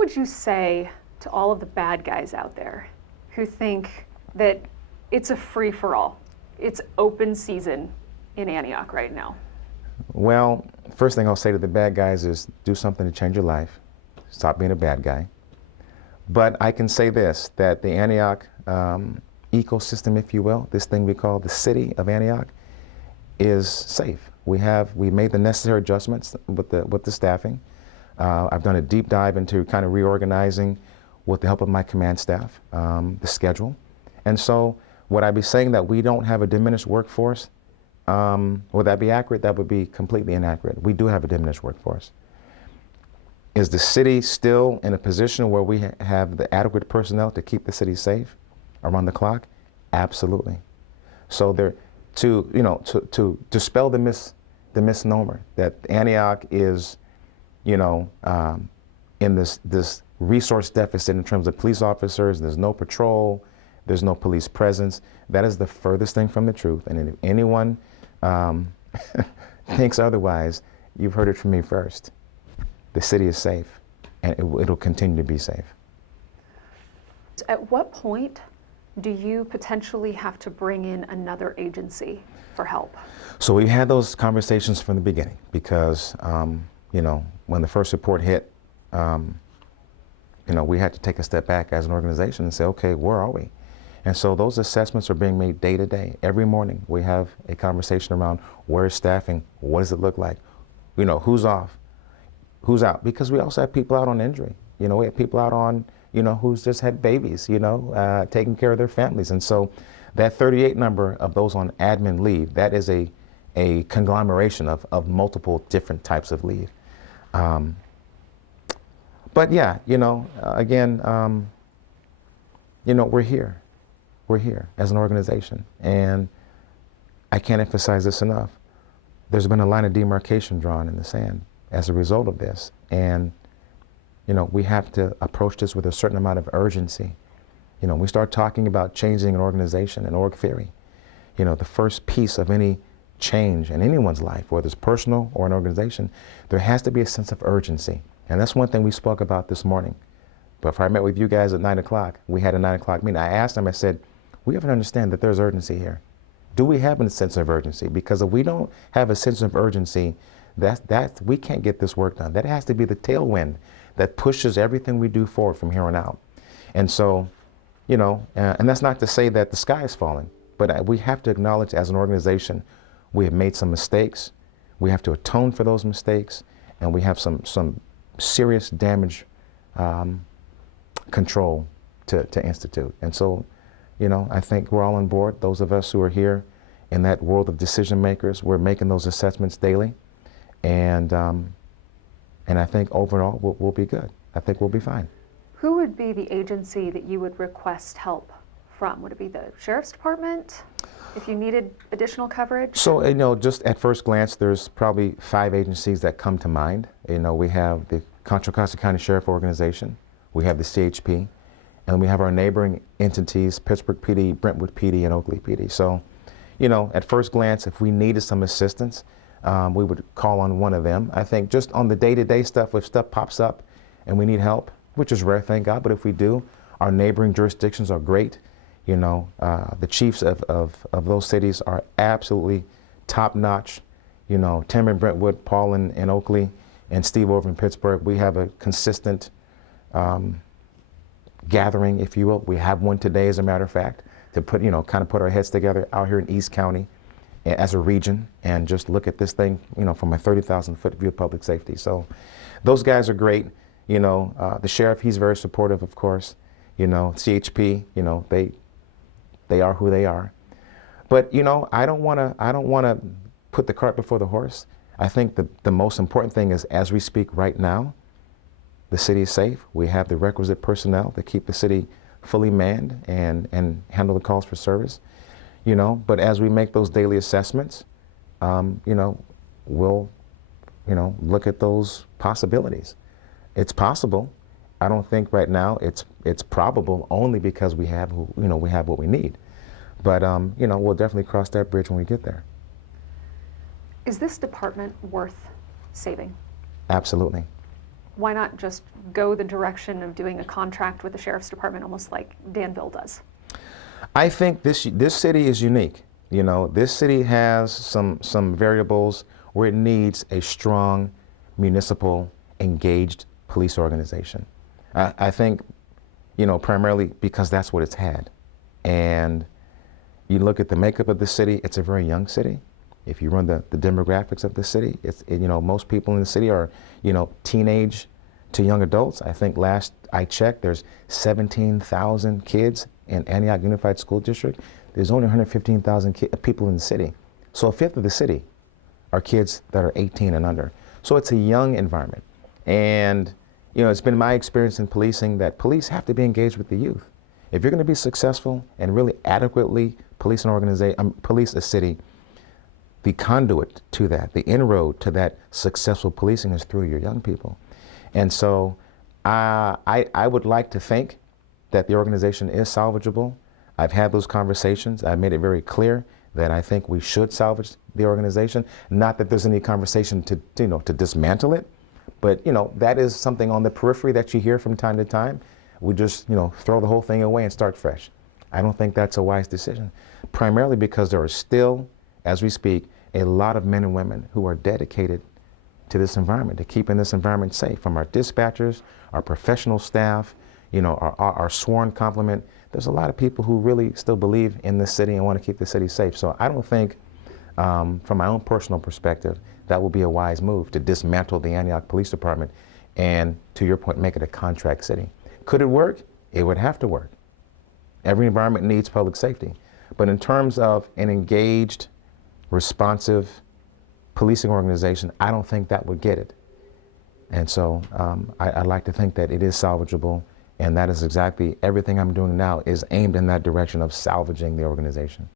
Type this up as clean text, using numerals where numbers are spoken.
would you say to all of the bad guys out there who think that it's a free-for-all? It's open season in Antioch right now. Well, first thing I'll say to the bad guys is do something to change your life. Stop being a bad guy. But I can say this, that the Antioch ecosystem, if you will, this thing we call the city of Antioch, is safe. We made the necessary adjustments with the staffing. I've done a deep dive into kind of reorganizing, with the help of my command staff, the schedule. And so would I be saying that we don't have a diminished workforce? Would that be accurate? That would be completely inaccurate. We do have a diminished workforce. Is the city still in a position where we have the adequate personnel to keep the city safe around the clock? Absolutely. So to dispel the misnomer that Antioch is, in this resource deficit in terms of police officers, there's no patrol, there's no police presence, that is the furthest thing from the truth. And if anyone thinks otherwise, you've heard it from me first. The city is safe, and it'll continue to be safe. At what point do you potentially have to bring in another agency for help? So we had those conversations from the beginning because, when the first report hit, we had to take a step back as an organization and say, okay, where are we? And so those assessments are being made day to day. Every morning we have a conversation around where is staffing, what does it look like, who's off, who's out, because we also have people out on injury. We have people out on, who's just had babies, taking care of their families. And so that 38 number of those on admin leave, that is a conglomeration of multiple different types of leave. But yeah, again, we're here. We're here as an organization. And I can't emphasize this enough. There's been a line of demarcation drawn in the sand as a result of this. And, we have to approach this with a certain amount of urgency. We start talking about changing an organization and org theory. The first piece of any change in anyone's life, whether it's personal or an organization, there has to be a sense of urgency. And that's one thing we spoke about this morning. Before I met with you guys at 9 o'clock, we had a 9 o'clock meeting. I asked them, I said, we have to understand that there's urgency here. Do we have a sense of urgency? Because if we don't have a sense of urgency, we can't get this work done. That has to be the tailwind that pushes everything we do forward from here on out. And so, and that's not to say that the sky is falling, but we have to acknowledge as an organization, we have made some mistakes. We have to atone for those mistakes, and we have some serious damage control to institute. And so, I think we're all on board. Those of us who are here in that world of decision makers, we're making those assessments daily. And I think overall we'll be good. I think we'll be fine. Who would be the agency that you would request help from? Would it be the Sheriff's Department if you needed additional coverage? So, just at first glance, there's probably 5 agencies that come to mind. We have the Contra Costa County Sheriff Organization, we have the CHP, and we have our neighboring entities, Pittsburgh PD, Brentwood PD, and Oakley PD. So, at first glance, if we needed some assistance, we would call on one of them. I think just on the day-to-day stuff, if stuff pops up and we need help, which is rare, thank God, but if we do, our neighboring jurisdictions are great. The chiefs of those cities are absolutely top-notch. Tim in Brentwood, Paul in Oakley, and Steve over in Pittsburgh, we have a consistent gathering, if you will. We have one today, as a matter of fact, to put, kind of put our heads together out here in East County as a region and just look at this thing, from a 30,000-foot view of public safety. So those guys are great. The sheriff, he's very supportive, of course. CHP, they are who they are. But, I don't want to put the cart before the horse. I think the most important thing is, as we speak right now, the city is safe. We have the requisite personnel to keep the city fully manned and handle the calls for service. But as we make those daily assessments, we'll, look at those possibilities. It's possible. I don't think right now it's probable, only because we have, we have what we need. But, we'll definitely cross that bridge when we get there. Is this department worth saving? Absolutely. why not just go the direction of doing a contract with the sheriff's department, almost like Danville does? I think this city is unique. You know, this city has some variables where it needs a strong municipal engaged police organization. I think, you know, primarily because that's what it's had. And you look at the makeup of the city, it's a very young city. If you run the demographics of the city, you know, most people in the city are, you know, teenage to young adults. I think last I checked, there's 17,000 kids in Antioch Unified School District. There's only 115,000 people in the city. So a fifth of the city are kids that are 18 and under. So it's a young environment. And, you know, it's been my experience in policing that police have to be engaged with the youth. If you're going to be successful and really adequately police an organization, police a city, the conduit to that, the inroad to that successful policing is through your young people. And so I would like to think that the organization is salvageable. I've had those conversations. I've made it very clear that I think we should salvage the organization. Not that there's any conversation to you know, to dismantle it, but you know, that is something on the periphery that you hear from time to time. We just, you know, throw the whole thing away and start fresh. I don't think that's a wise decision, primarily because there are still, as we speak, a lot of men and women who are dedicated to this environment, to keeping this environment safe, from our dispatchers, our professional staff, you know, our sworn complement. There's a lot of people who really still believe in this city and want to keep the city safe. So I don't think, from my own personal perspective, that will be a wise move to dismantle the Antioch Police Department and, to your point, make it a contract city. Could it work? It would have to work. Every environment needs public safety. But in terms of an engaged, responsive policing organization, I don't think that would get it. And so I'd like to think that it is salvageable, and that is exactly everything I'm doing now is aimed in that direction of salvaging the organization.